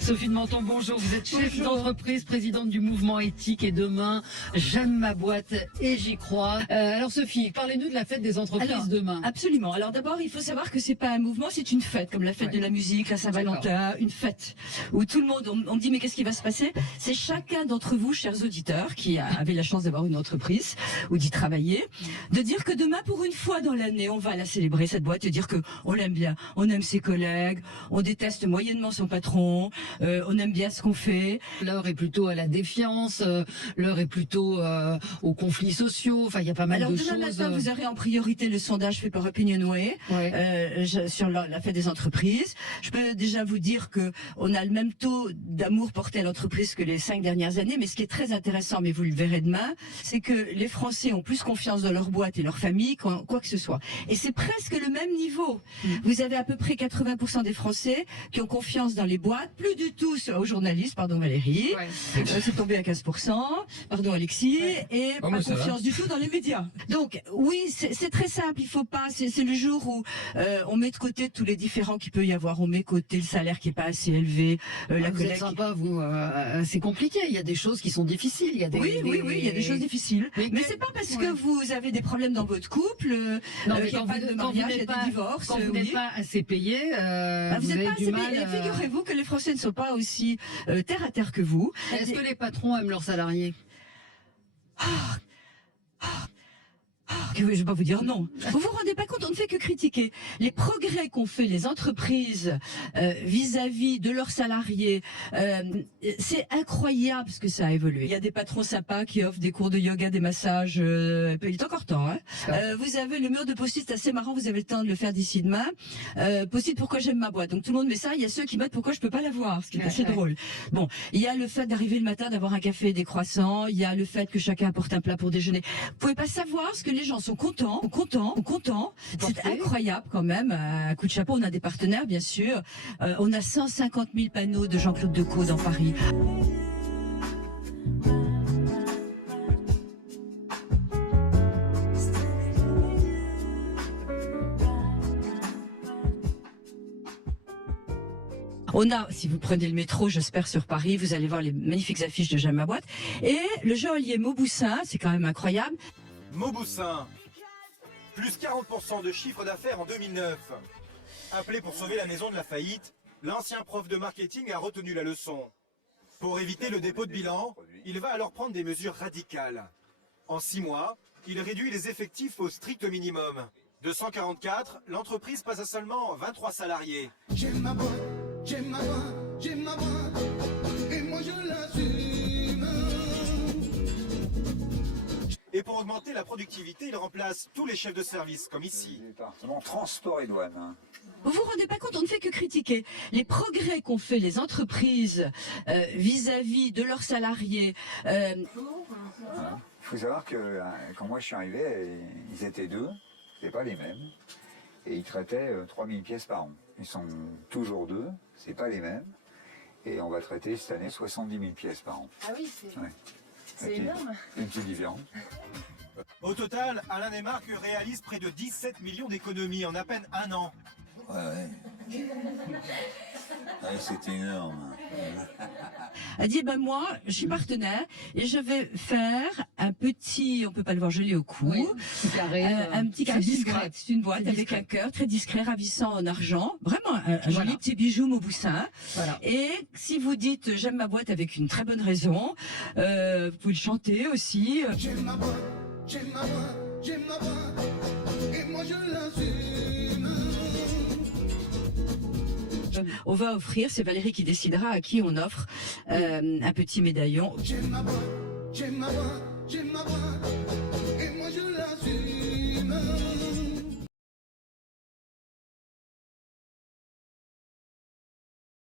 Sophie de Menton, bonjour. Vous êtes chef d'entreprise, présidente du mouvement éthique et demain, j'aime ma boîte et j'y crois. Alors Sophie, parlez-nous de la fête des entreprises demain. Absolument. Alors d'abord, il faut savoir que c'est pas un mouvement, c'est une fête, comme la fête de la musique, la Saint-Valentin, une fête où tout le monde, on me dit mais qu'est-ce qui va se passer? C'est chacun d'entre vous, chers auditeurs, qui avez la chance d'avoir une entreprise ou d'y travailler, de dire que demain, pour une fois dans l'année, on va la célébrer, cette boîte, et dire que on l'aime bien, on aime ses collègues, on déteste moyennement son patron, on aime bien ce qu'on fait. L'heure est plutôt à la défiance, l'heure est plutôt aux conflits sociaux, enfin il y a pas mal de choses. Alors demain matin, vous aurez en priorité le sondage fait par Opinionway sur la fête des entreprises. Je peux déjà vous dire que on a le même taux d'amour porté à l'entreprise que les 5 dernières années, mais ce qui est très intéressant, mais vous le verrez demain, c'est que les Français ont plus confiance dans leur boîte et leur famille qu'en quoi que ce soit. Et c'est presque le même niveau. Vous avez à peu près 80% des Français qui ont confiance dans les boîtes, plus du tout aux journalistes, pardon Valérie, c'est tombé à 15%, pardon Alexis, et pas confiance du tout dans les médias. Donc oui, c'est très simple, il faut pas, c'est le jour où on met de côté tous les différends qu'il peut y avoir, on met de côté le salaire qui est pas assez élevé, la vous êtes sympa, vous, c'est compliqué, il y a des choses qui sont difficiles, il y a des, oui, il y a des choses difficiles, mais c'est pas parce que vous avez des problèmes dans votre couple, qu'il n'y a pas de mariage, il y a des divorces. Quand vous n'êtes pas assez payé, vous n'êtes pas assez payé, figurez-vous que les Français ne sont pas aussi terre à terre que vous. Est-ce que les patrons aiment leurs salariés? Je vais pas vous dire non. Vous vous rendez pas compte, on ne fait que critiquer les progrès qu'ont fait les entreprises vis-à-vis de leurs salariés. C'est incroyable ce que ça a évolué. Il y a des patrons sympas qui offrent des cours de yoga, des massages. Il est encore temps. Hein. Vous avez le mur de post-it, c'est assez marrant. Vous avez le temps de le faire d'ici demain. Post-it, pourquoi j'aime ma boîte. Donc tout le monde met ça. Il y a ceux qui mettent pourquoi je peux pas l'avoir, ce qui est assez drôle. Bon, il y a le fait d'arriver le matin, d'avoir un café et des croissants. Il y a le fait que chacun apporte un plat pour déjeuner. Vous pouvez pas savoir ce que les gens sont contents. C'est incroyable quand même. À coup de chapeau, on a des partenaires, bien sûr. On a 150 000 panneaux de Jean-Claude Decaux dans Paris. On a, si vous prenez le métro, j'espère, sur Paris, vous allez voir les magnifiques affiches de J'aime ma boîte. Et le joaillier Mauboussin, c'est quand même incroyable. Mauboussin, plus 40% de chiffre d'affaires en 2009. Appelé pour sauver la maison de la faillite, l'ancien prof de marketing a retenu la leçon. Pour éviter le dépôt de bilan, il va alors prendre des mesures radicales. En 6 mois, il réduit les effectifs au strict minimum. De 144, l'entreprise passe à seulement 23 salariés. J'aime ma boîte, j'aime ma boîte, j'aime ma boîte, et moi je l'assume. Et pour augmenter la productivité, il remplace tous les chefs de service, comme ici. Département transport et douane. Vous vous rendez pas compte, on ne fait que critiquer les progrès qu'ont fait les entreprises vis-à-vis de leurs salariés. Il faut savoir que quand moi je suis arrivé, ils étaient 2, c'est pas les mêmes, et ils traitaient 3000 pièces par an. Ils sont toujours 2, c'est pas les mêmes, et on va traiter cette année 70 000 pièces par an. Ah oui, c'est énorme. Une petite différence. Au total, Alain et Marc réalisent près de 17 millions d'économies en à peine 1 an. Ouais. C'est énorme. A dit, ben moi, je suis partenaire et je vais faire un petit, on peut pas le voir, je l'ai au cou, un petit carré discret. C'est une boîte avec un cœur très discret, ravissant en argent, vraiment un joli petit bijou Mauboussin. Voilà. Et si vous dites j'aime ma boîte avec une très bonne raison, vous pouvez le chanter aussi. J'aime ma boîte, j'aime ma boîte, j'aime ma boîte, et moi je l'assume. On va offrir, c'est Valérie qui décidera à qui on offre un petit médaillon. J'aime ma boîte, j'aime ma boîte, j'aime ma boîte, et moi je l'assume.